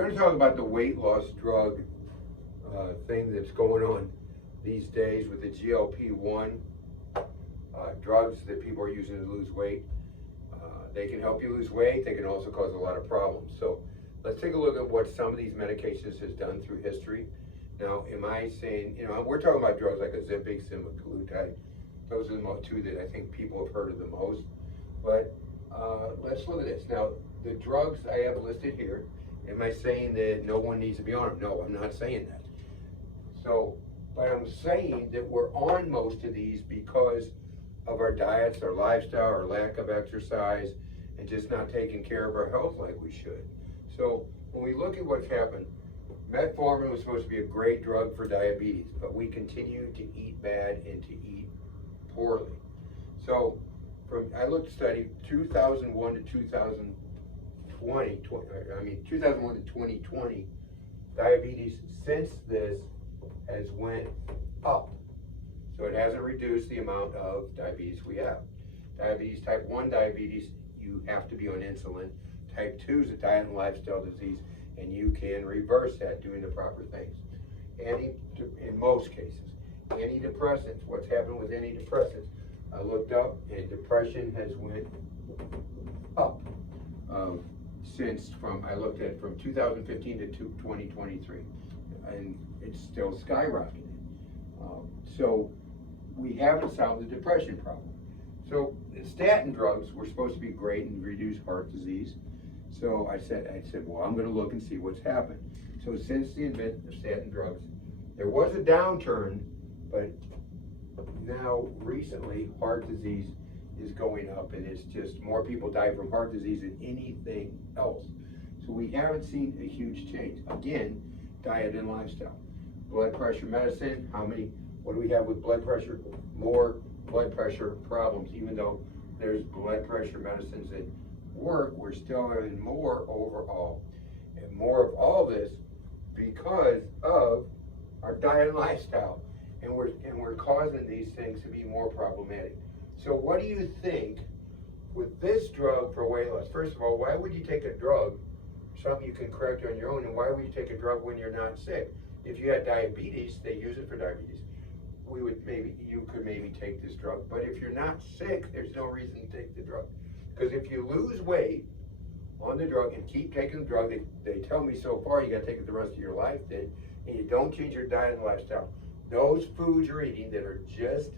going to talk about the weight loss drug thing that's going on these days with the GLP-1 drugs that people are using to lose weight. They can help you lose weight. They can also cause a lot of problems. So let's take a look at what some of these medications has done through history. Now, am I saying, we're talking about drugs like Ozempic, semaglutide. Those are the two that I think people have heard of the most. But let's look at this. Now, the drugs I have listed here, am I saying that no one needs to be on them? No, I'm not saying that. So, but I'm saying that we're on most of these because of our diets, our lifestyle, our lack of exercise, and just not taking care of our health like we should. So when we look at what's happened, metformin was supposed to be a great drug for diabetes, but we continue to eat bad and to eat poorly. So I looked at study 2001 to 2020, diabetes since this has went up. So it hasn't reduced the amount of diabetes we have. Diabetes, type 1 diabetes, you have to be on insulin. Type 2 is a diet and lifestyle disease, and you can reverse that doing the proper things. In most cases, antidepressants, what's happened with antidepressants? I looked up and depression has went up I looked at from 2015 to 2023, and it's still skyrocketing. So we haven't solved the depression problem. So statin drugs were supposed to be great and reduce heart disease. So I said, well, I'm going to look and see what's happened. So since the invention of statin drugs, there was a downturn, but now recently heart disease is going up, and it's just more people die from heart disease than anything else. So we haven't seen a huge change. Again, diet and lifestyle. Blood pressure medicine, what do we have with blood pressure? More blood pressure problems. Even though there's blood pressure medicines that work, we're still having more overall. And more of all this because of our diet and lifestyle. And we're causing these things to be more problematic. So what do you think with this drug for weight loss? First of all, why would you take a drug, something you can correct on your own, and why would you take a drug when you're not sick? If you had diabetes, they use it for diabetes. You could maybe take this drug, but if you're not sick, there's no reason to take the drug. Because if you lose weight on the drug and keep taking the drug, they tell me so far you got to take it the rest of your life, and you don't change your diet and lifestyle, those foods you're eating that are just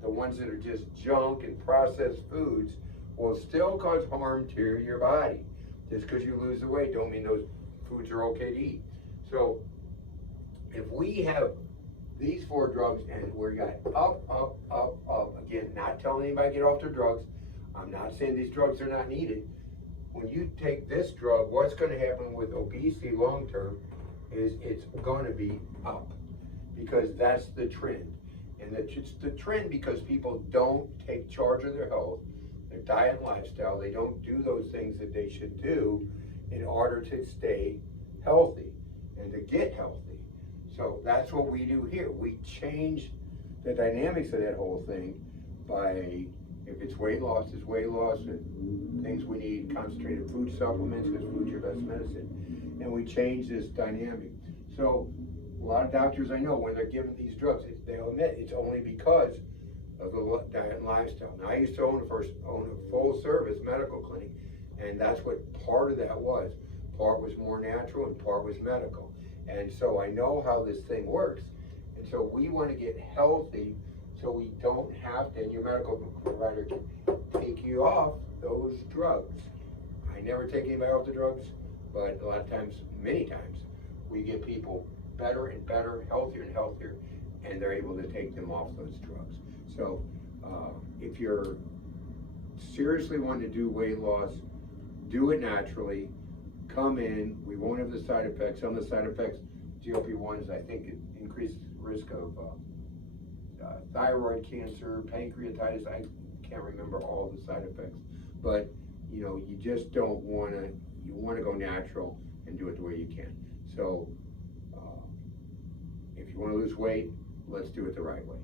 the ones that are just junk and processed foods will still cause harm to your body. Just because you lose the weight don't mean those foods are okay to eat. So if we have these 4 drugs and we got up, again, not telling anybody to get off their drugs. I'm not saying these drugs are not needed. When you take this drug, what's going to happen with obesity long term is it's going to be up, because that's the trend. And it's the trend because people don't take charge of their health, their diet and lifestyle. They don't do those things that they should do in order to stay healthy and to get healthy. So that's what we do here. We change the dynamics of that whole thing by, if it's weight loss, it's weight loss, and things we need, concentrated food supplements, because food's your best medicine. And we change this dynamic. So a lot of doctors I know, when they're given these drugs, they'll admit it's only because of the diet and lifestyle. Now, I used to own a full service medical clinic, and that's what part of that was. Part was more natural and part was medical. And so I know how this thing works. And so we want to get healthy so we don't have to, and your medical provider can take you off those drugs. I never take anybody off the drugs, but a lot of times, many times, we get people better and better, healthier and healthier, and they're able to take them off those drugs. So if you're seriously wanting to do weight loss, do it naturally. Come in, we won't have the side effects. Some of the side effects, GLP-1s, I think it increases risk of thyroid cancer, pancreatitis. I can't remember all the side effects, but you just don't want to, you want to go natural and do it the way you can. So if you want to lose weight, let's do it the right way.